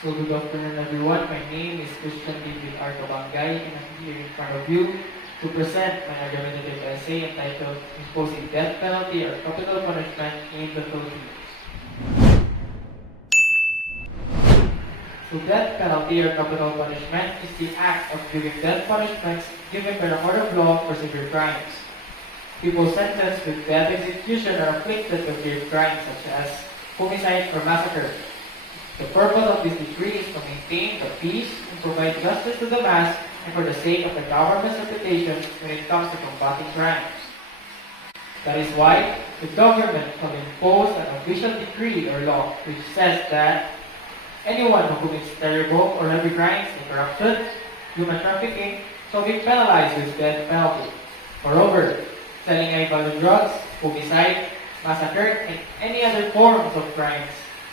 So good afternoon everyone. My name is Christian David R. Kabangay and I'm here in front of you to present my argumentative essay entitled Imposing Death Penalty or Capital Punishment in the Philippines. So death penalty or capital punishment is the act of giving death punishments given by the court of law for severe crimes. People sentenced with death execution are afflicted with grave crimes such as homicide or massacre. The purpose of this decree is to maintain the peace and provide justice to the mass and for the sake of the government's reputation when it comes to combating crimes. That is why the government shall impose an official decree or law which says that anyone who commits terrible or heavy crimes like corruption, human trafficking, shall be penalized with death penalty. Moreover, selling high-value drugs, homicide, massacre, and any other forms of crimes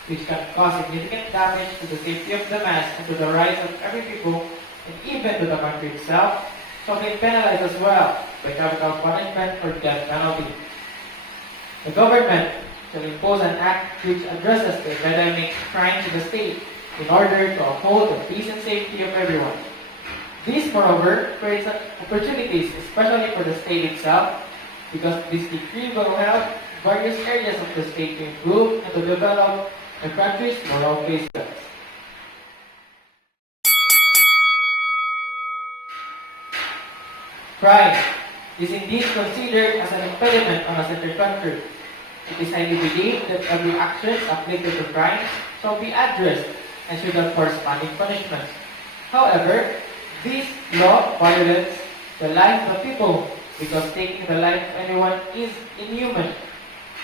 which can cause significant damage to the safety of the mass and to the rights of every people, and even to the country itself, shall be penalized as well by capital punishment or death penalty. The government shall impose an act which addresses the epidemic crime to the state in order to uphold the peace and safety of everyone. This, moreover, creates opportunities, especially for the state itself, because this decree will help various areas of the state to improve and to develop the country's moral basis. Crime is indeed considered as an impediment on a certain country. It is highly believed that every action afflicted to crimes shall be addressed and should have corresponding punishments. However, this law violates the life of the people because taking the life of anyone is inhuman.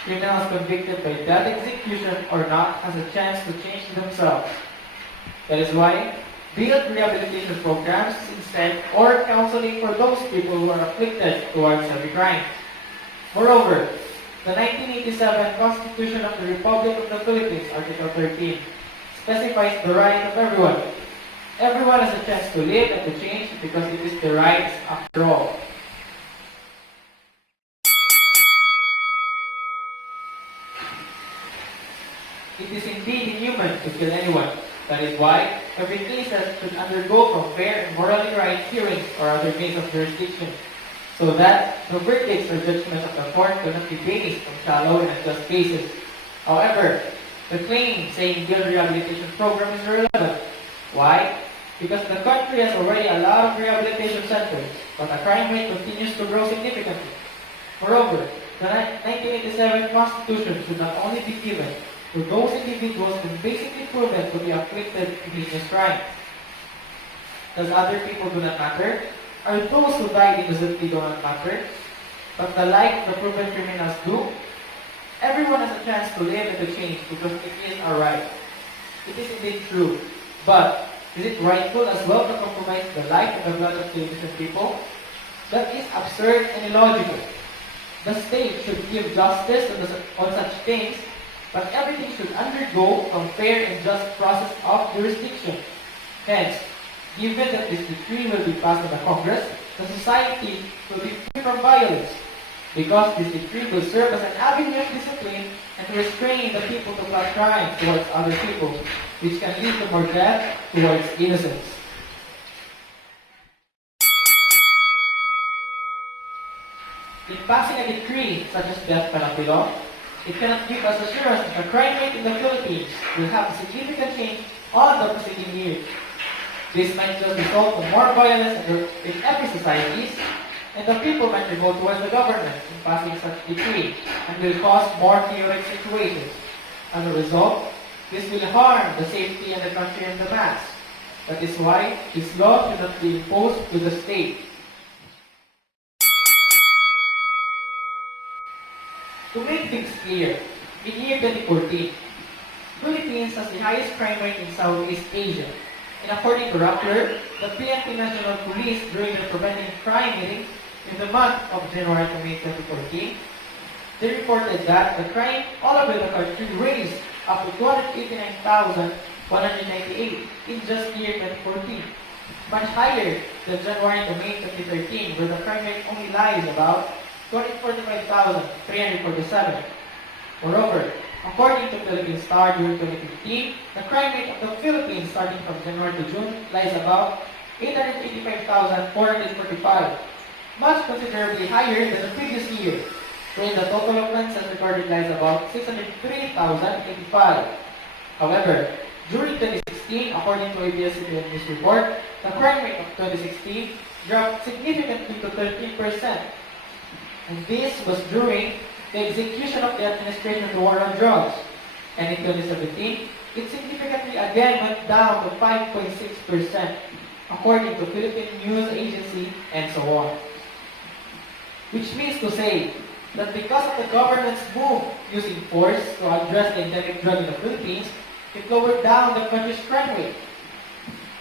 Criminals convicted by death execution or not has a chance to change themselves. That is why build rehabilitation programs instead or counseling for those people who are afflicted towards heavy crime. Moreover, the 1987 Constitution of the Republic of the Philippines, Article 13, specifies the right of everyone. Everyone has a chance to live and to change because it is the rights after all. It is indeed inhuman to kill anyone. That is why every case should undergo from fair and morally right hearings or other means of jurisdiction, so that the verdicts or judgments of the court do not be based on shallow and unjust cases. However, the claim saying guild rehabilitation program is irrelevant. Why? Because the country has already a lot of rehabilitation centers, but the crime rate continues to grow significantly. Moreover, the 1987 Constitution should not only be given to those individuals who basically proven to be afflicted with heinous crime. Does other people do not matter? Are those who died innocently do not matter? But the like the proven criminals do? Everyone has a chance to live and to change because it is our right. It is indeed true. But is it rightful as well to compromise the life and the blood of the innocent people? That is absurd and illogical. The state should give justice on such things, but everything should undergo a fair and just process of jurisdiction. Hence, given that this decree will be passed by the Congress, the society will be free from violence, because this decree will serve as an avenue of discipline and to restrain the people to plot crime towards other people, which can lead to more death towards innocents. In passing a decree such as death penalty law, it cannot give us assurance that the crime rate in the Philippines will have a significant change on the preceding years. This might just result in more violence in every society, and the people might revolt towards the government in passing such decree, and will cause more chaotic situations. As a result, this will harm the safety and the country and the mass. That is why this law should not be imposed to the state. To make things clear, in year 2014, Philippines has the highest crime rate in Southeast Asia. And according to Rappler, the PNP National Police during their preventing crime meeting in the month of January to May 2014, they reported that the crime all over the country raised up to 289,198 in just year 2014, much higher than January to May 2013, where the crime rate only lies about 245,347. Moreover, According to Philippine Star during 2015, the crime rate of the Philippines starting from January to June lies about 885,445, much considerably higher than the previous year, wherein the total offenses recorded lies about 603,085. However, during 2016, according to ABS-CBN News report, the crime rate of 2016 dropped significantly to 13%. And this was during the execution of the administration of the war on drugs. And in 2017, it significantly again went down to 5.6%, according to Philippine News Agency and so on. Which means to say that because of the government's move using force to address the endemic drug in the Philippines, it lowered down the country's crime rate.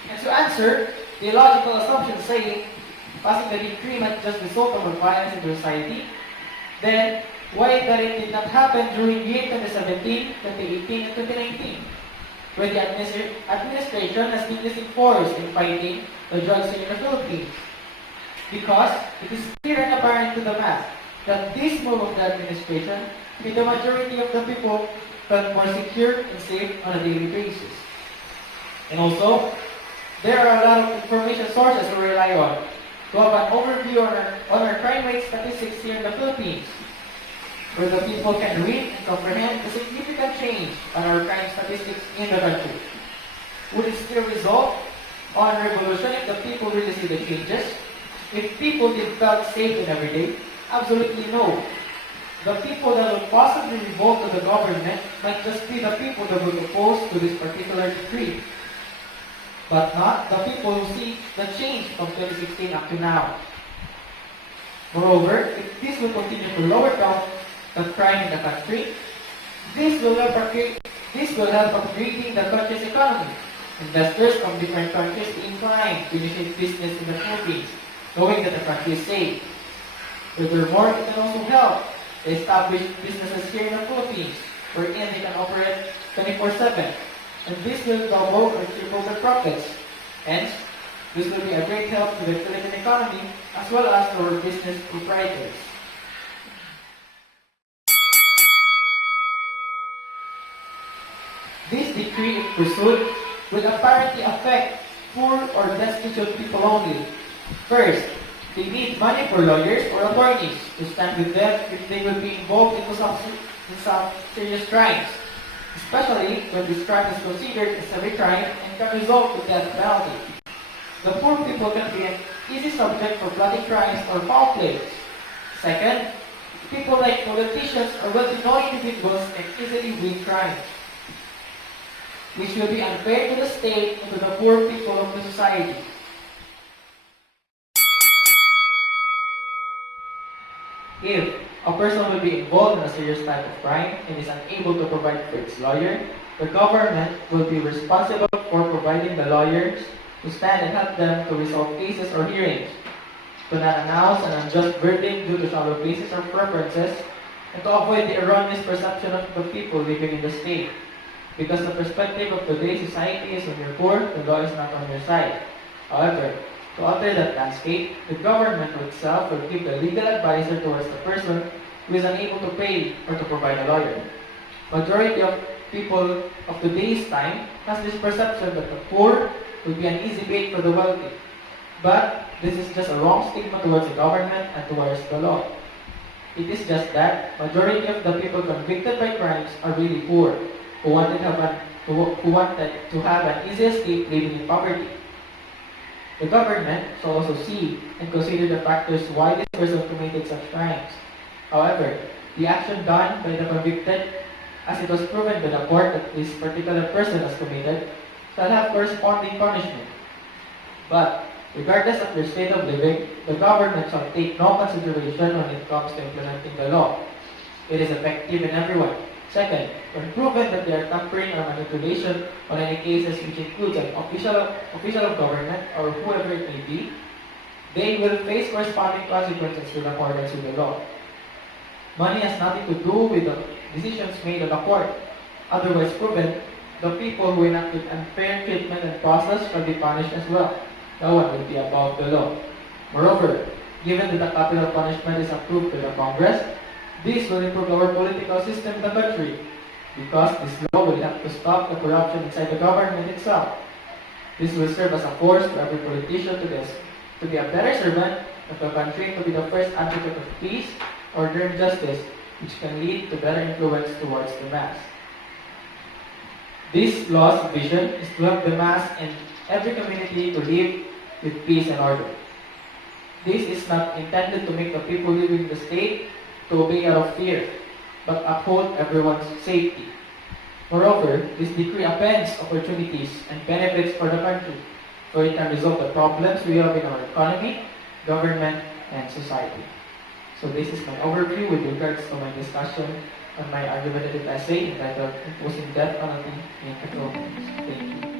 And to answer the illogical assumption saying passing the decree might just result of violence in the society, then why that it did not happen during year 2017, 2018, and 2019, where the administration has been using force in fighting the drugs in the Philippines? Because it is clear and apparent to the mass that this move of the administration made the majority of the people felt more secure and safe on a daily basis. And also, there are a lot of information sources we rely on to have an overview on our crime rate statistics here in the Philippines, where the people can read and comprehend the significant change on our crime statistics in the country. Would it still result on revolution if the people really see the changes? If people did felt safe in every day? Absolutely no. The people that would possibly revolt to the government might just be the people that would oppose to this particular decree, but not the people who see the change from 2016 up to now. Moreover, if this will continue to lower down the crime in the country, this will help upgrading the country's economy. Investors from different countries inclined to initiate business in the Philippines, knowing that the country is safe. Furthermore, it can also help the established businesses here in the Philippines, wherein they can operate 24/7, and this will double or triple their profits. Hence, this will be a great help to the Philippine economy as well as to our business proprietors. This decree, if pursued, will apparently affect poor or destitute people only. First, they need money for lawyers or attorneys to stand with them if they will be involved in some serious crimes, especially when this crime is considered a severe crime and can result in death penalty. The poor people can be an easy subject for bloody crimes or foul plays. Second, people like politicians or well-to-know individuals can easily win crimes, which will be unfair to the state and to the poor people of the society. If a person will be involved in a serious type of crime and is unable to provide for its lawyer, the government will be responsible for providing the lawyers to stand and help them to resolve cases or hearings, to not announce an unjust verdict due to shallow basis or preferences, and to avoid the erroneous perception of the people living in the state. Because the perspective of today's society is when you're poor, the law is not on your side. However, to alter that landscape, the government itself will give the legal advisor towards the person who is unable to pay or to provide a lawyer. Majority of people of today's time has this perception that the poor will be an easy bait for the wealthy. But this is just a wrong stigma towards the government and towards the law. It is just that majority of the people convicted by crimes are really poor, who wanted to have an easy escape living in poverty. The government shall also see and consider the factors why this person committed such crimes. However, the action done by the convicted, as it was proven by the court that this particular person has committed, shall have corresponding punishment. But, regardless of their state of living, the government shall take no consideration when it comes to implementing the law. It is effective in everyone. Second, when proven that they are tampering or manipulation on any cases which includes an official of government or whoever it may be, they will face corresponding consequences in accordance with the law. Money has nothing to do with the decisions made on the court. Otherwise proven, the people who enacted unfair treatment and process shall be punished as well. No one will be above the law. Moreover, given that the capital punishment is approved by the Congress, this will improve our political system in the country, because this law will help to stop the corruption inside the government itself. This will serve as a force for every politician to be a better servant of the country, to be the first advocate of peace, order, and justice, which can lead to better influence towards the mass. This law's vision is to help the mass and every community to live with peace and order. This is not intended to make the people living in the state to obey out of fear, but uphold everyone's safety. Moreover, this decree appends opportunities and benefits for the country, so it can resolve the problems we have in our economy, government, and society. So this is my overview with regards to my discussion on my argumentative essay entitled Imposing Death Penalty in Control. Thank you.